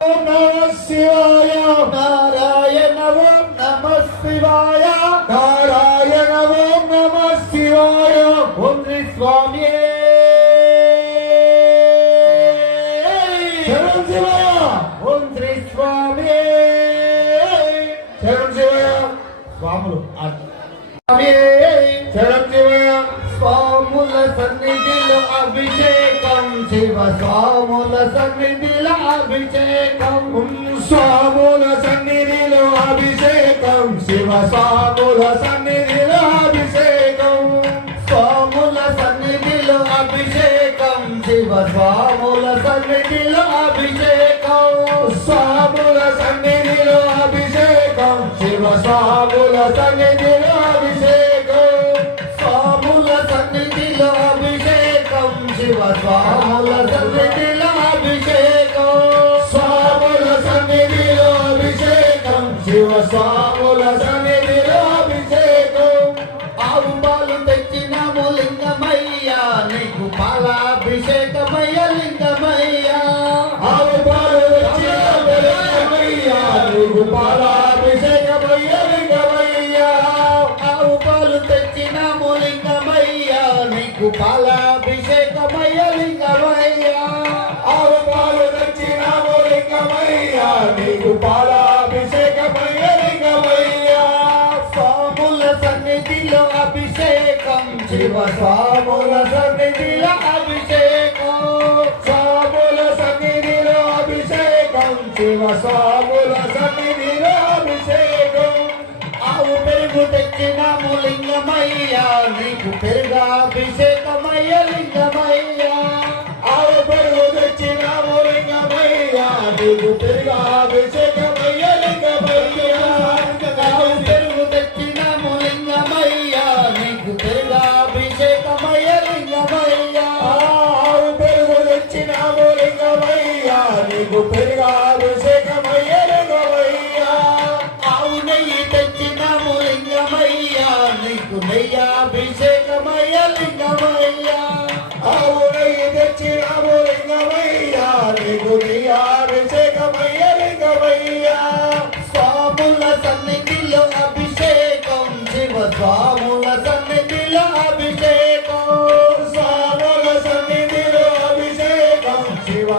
ఓం నమః శివాయ నారాయణ ఓం నమః శివాయ నారాయణ ఓం నమః శివాయ ఓం శ్రీ స్వామి శరణం శివాయ ఓం శ్రీ స్వామి శరణం శివాయ స్వాములు శరణం శివాయ స్వాముల సన్నిధిలో అభిషేకం శివ స్వాముల సన్నిధిలో అభిషేకం స్వాముల సన్నిధిలో అభిషేకం శివ స్వాముల సన్నిధిలో అభిషేకం స్వాముల సన్నిధిలో అభిషేకం శివ స్వాముల సన్నిధిలో అభిషేకం స్వాముల సన్నిధిలో అభిషేకం శివ స్వాముల సన్నిధిలో అభిషేకం స్వాముల సన్నిధిలో అభిషేకం శివ స్వాముల సన్నిధిలో అభిషేకం స్వాముల సన్నిధిలో అభిషేకం శివ స్వాముల సన్నిధిలో అభిషేకం ఆవు పాలు తెచ్చినాము లింగమయ్యా నీకు పాలాభిషేకమయ్య లింగమయ్యా ఆవు పాలు తెచ్చినాము లింగమయ్యా నీకు పాలాభిషేకమయ్య లింగమయ్యా ఆవు పాలు తెచ్చినాము లింగమయ్యా నీకు పాలాభిషేకమయ్య లింగమయ్యా ఆవు పాలు తెచ్చినాము లింగమయ్యా నీకు పాలాభిషేకమయ్య లింగమయ్యా స్వాముల సన్నిధిలో అభిషేకం శివ స్వాముల సన్నిధిలో అభిషేకం స్వాముల సన్నిధిలో అభిషేకం శివ స్వాముల సన్నిధిలో అభిషేకం ఆవు పెరుగు తెచ్చినాము లింగమయ్యా నీకు పెరుగాభిషేకమయ్య లింగమయ్యా ఆవు పెరుగు తెచ్చినాము లింగమయ్యా నీకు పెరుగాభిషేకమయ్య లింగమయ్యా ఆవు పెరుగు తెచ్చినాము లింగమయ్యా నీకు పెరుగాభిషేకమయ్య లింగమయ్యా ఆవు పెరుగు తెచ్చినాము లింగమయ్యా నీకు పెరుగాభిషేకమయ్య లింగమయ్యా ఆవు నెయ్యి తెచ్చినాము లింగమయ్యా నీకు నెయ్యాభిషేకమయ్య లింగమయ్యా ఆవు నెయ్యి తెచ్చినాము లింగమయ్యా నీకు నెయ్యాభిషేకమయ్య లింగమయ్యా స్వాముల సన్నిధిలో అభిషేకం శివ స్వాముల సన్నిధిలో అభిషేకం స్వాముల సన్నిధిలో అభిషేకం శివ